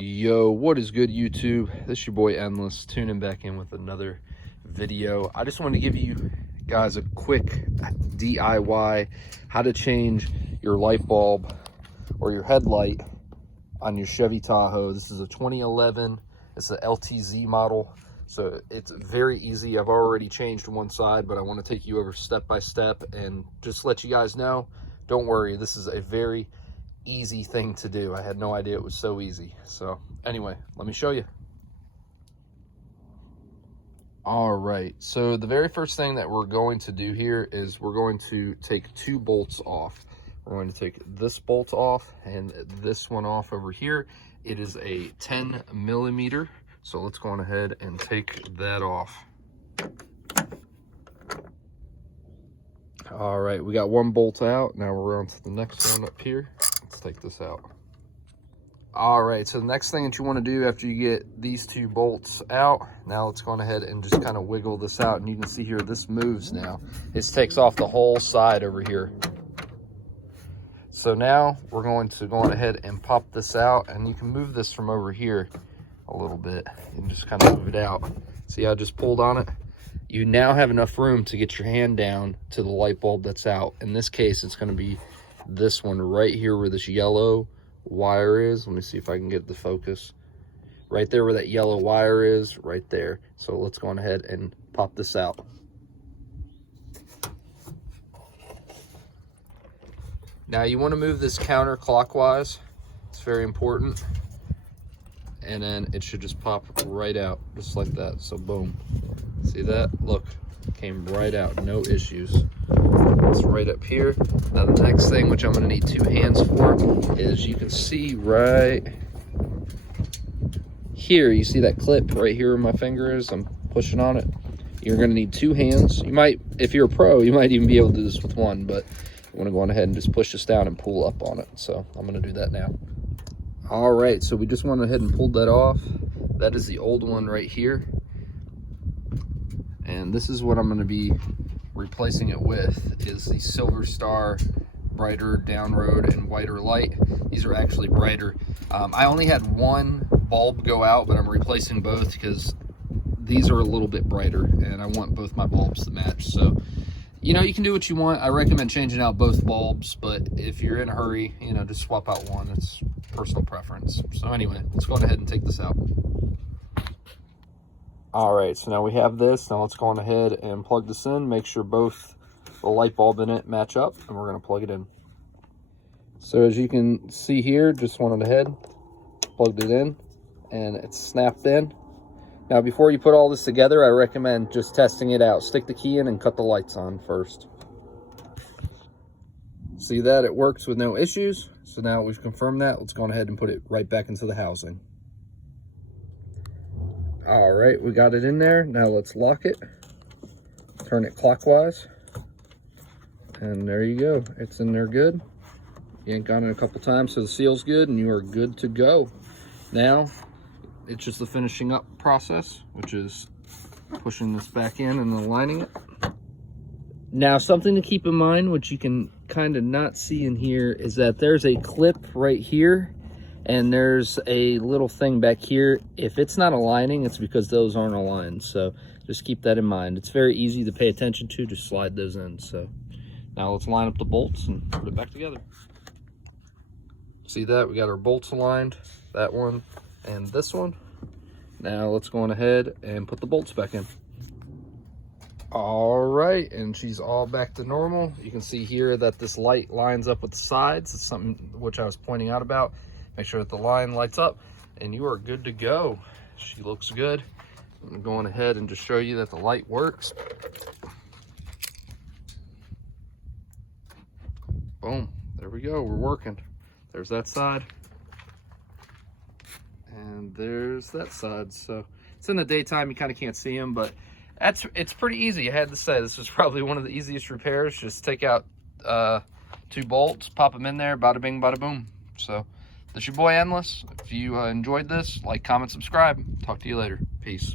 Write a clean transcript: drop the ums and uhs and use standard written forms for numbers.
Yo, what is good, YouTube? This is your boy Endless, tuning back in with another video. I just wanted to give you guys a quick DIY how to change your light bulb or your headlight on your Chevy Tahoe. This is a 2011. It's a LTZ model, so it's very easy. I've already changed one side, but I want to take you over step by step and just let you guys know, don't worry, this is a very easy thing to do. I had no idea it was so easy. So anyway, let me show you. All right, so the very first thing that we're going to do here is we're going to take two bolts off. We're going to take this bolt off and this one off over here. It is a 10 millimeter, so let's go on ahead and take that off. All right, we got one bolt out. Now we're on to the next one up here. Let's take this out. All right, so the next thing that you want to do after you get these two bolts out, now let's go on ahead and just kind of wiggle this out. And you can see here, this moves now. This takes off the whole side over here. So now we're going to go on ahead and pop this out, and you can move this from over here a little bit and just kind of move it out. See how I just pulled on it? You now have enough room to get your hand down to the light bulb that's out. In this case, it's going to be this one right here where this yellow wire is. Let me see if I can get the focus. Right there where that yellow wire is, right there. So let's go on ahead and pop this out. Now you want to move this counterclockwise. It's very important. And then it should just pop right out, just like that. So boom. See that? Look, came right out, no issues. It's right up here. Now the next thing, which I'm going to need two hands for, is you can see right here, you see that clip right here where my finger is? I'm pushing on it. You're going to need two hands. You might, if you're a pro, you might even be able to do this with one, but you want to go on ahead and just push this down and pull up on it. So I'm going to do that now. All right, so we just went ahead and pulled that off. That is the old one right here. And this is what I'm going to be replacing it with, is the Silver Star brighter down road and whiter light. These are actually brighter. I only had one bulb go out, but I'm replacing both because these are a little bit brighter and I want both my bulbs to match. So, you know, you can do what you want. I recommend changing out both bulbs, but if you're in a hurry, you know, just swap out one. It's personal preference. So anyway, let's go ahead and take this out. All right, so now we have this. Now let's go on ahead and plug this in. Make sure both the light bulb in it match up, and we're gonna plug it in. So as you can see here, just went ahead, plugged it in, and it's snapped in. Now before you put all this together, I recommend just testing it out. Stick the key in and cut the lights on first. See that? It works with no issues. So now we've confirmed that. Let's go on ahead and put it right back into the housing. All right, we got it in there. Now let's lock it. Turn it clockwise. And there you go. It's in there good. Yank on it a couple times so the seal's good and you are good to go. Now, it's just the finishing up process, which is pushing this back in and aligning it. Now, something to keep in mind, which you can kind of not see in here, is that there's a clip right here. And there's a little thing back here. If it's not aligning, it's because those aren't aligned. So just keep that in mind. It's very easy to pay attention to. Just slide those in. So now let's line up the bolts and put it back together. See that? We got our bolts aligned, that one and this one. Now let's go on ahead and put the bolts back in. All right, and she's all back to normal. You can see here that this light lines up with the sides. It's something which I was pointing out about. Make sure that the line lights up and you are good to go. She looks good. I'm going ahead and just show you that the light works. Boom, there we go, we're working. There's that side. And there's that side. So it's in the daytime, you kind of can't see them, but it's pretty easy. I had to say, this was probably one of the easiest repairs. Just take out two bolts, pop them in there, bada bing, bada boom. So this is your boy Endless. If you enjoyed this, like, comment, subscribe. Talk to you later. Peace.